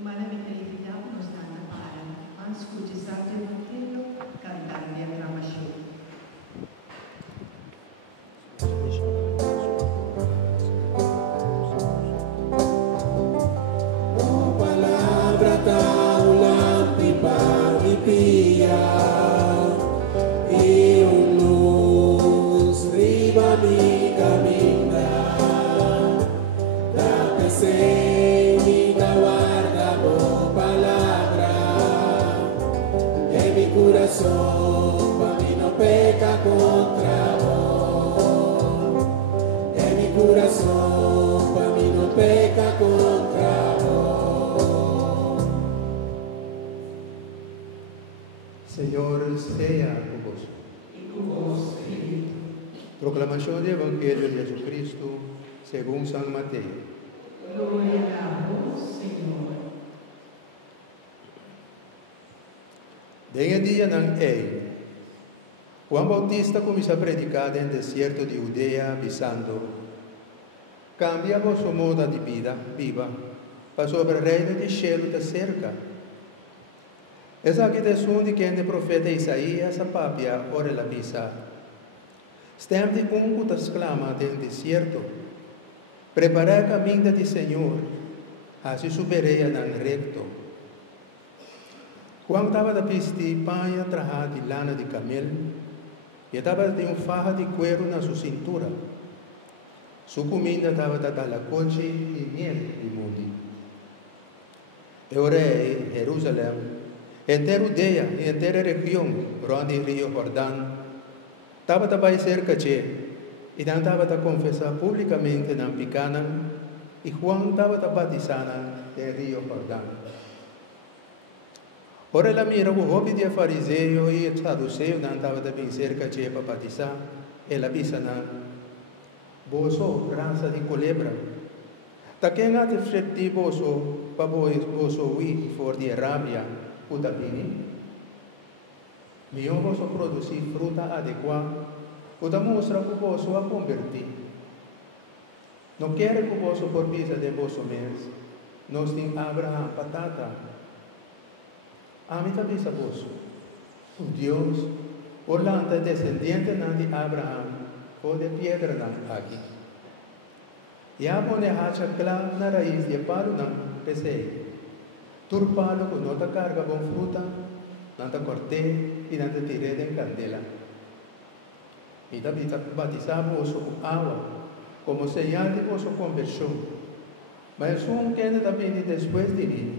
Umana mi felicidad nos dan para más escuchar el Evangelio, cantar y aclamación. Y un luz riba mi camina, da que se mi guarda bo palabra, en mi corazón pa' mí no peca contra vos, en mi corazón pa' mí no peca contra vos. Señor sea con vos. Y con vos, Espíritu. Proclamación del Evangelio de Jesucristo según San Mateo. Gloria a vos, Señor. En el día de Juan Bautista comenzó a predicar en el desierto de Judea, avisando: cambia vuestro modo de vida viva, para sobre el reino de cielo está cerca. Es aquí de que el profeta Isaías apapia ora la pisa. Stem de que exclama del desierto: prepara el camino del Señor, así subiré a dan recto. Juan estaba de vestir paña trajada de lana de camel y estaba de un faja de cuero en su cintura. Su comida estaba de talacoche y miel de mundi. El rey Jerusalén, entera Judea y entera región, ronda el río Jordán, estaba de cerca de y estaba de confesar públicamente en Picana, y Juan estaba de bautizar el río Jordán. Ora la mira o hobby de fariseo e saduceo não estava também cerca de para batizar, ela pisa na boso raça de culebra. Ta quem há de frete boso para boso ui for de Arábia, o tapini. Mio boso produzir fruta adequada, o da mostra que o boso a convertir. Não quer que o boso por pisa de boso mês, nós tem Abraham patata. A mí también sabes, Dios, por la descendiente de Abraham, fue de piedra aquí. Ya pone hacha clara na raíz de palo na pese. Turpalo con nota carga con fruta, nota corté y nota tiré de candela. Y también batizamos con agua, como señal de vuestra conversión. Mas es un que también después de mí,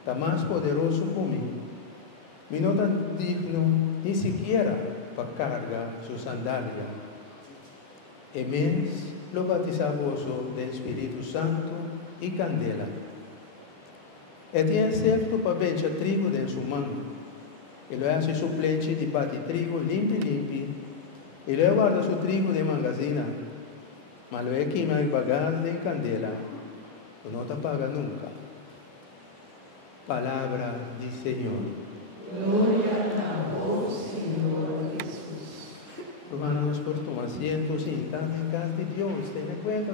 está más poderoso que mí. Mi no tan digno ni siquiera para cargar su sandalia. Y menos lo bautizamos del Espíritu Santo y candela. Y tiene cierto para benchar trigo en su mano. Y lo hace suplente de pati trigo limpi. Y lo guarda su trigo de magazina. Mas lo quema y pagar de candela. No te paga nunca. Palabra del Señor. Gloria a vos, Señor Jesús. Hermanos, por tu asiento, sí, tan en casa de Dios, ten en cuenta.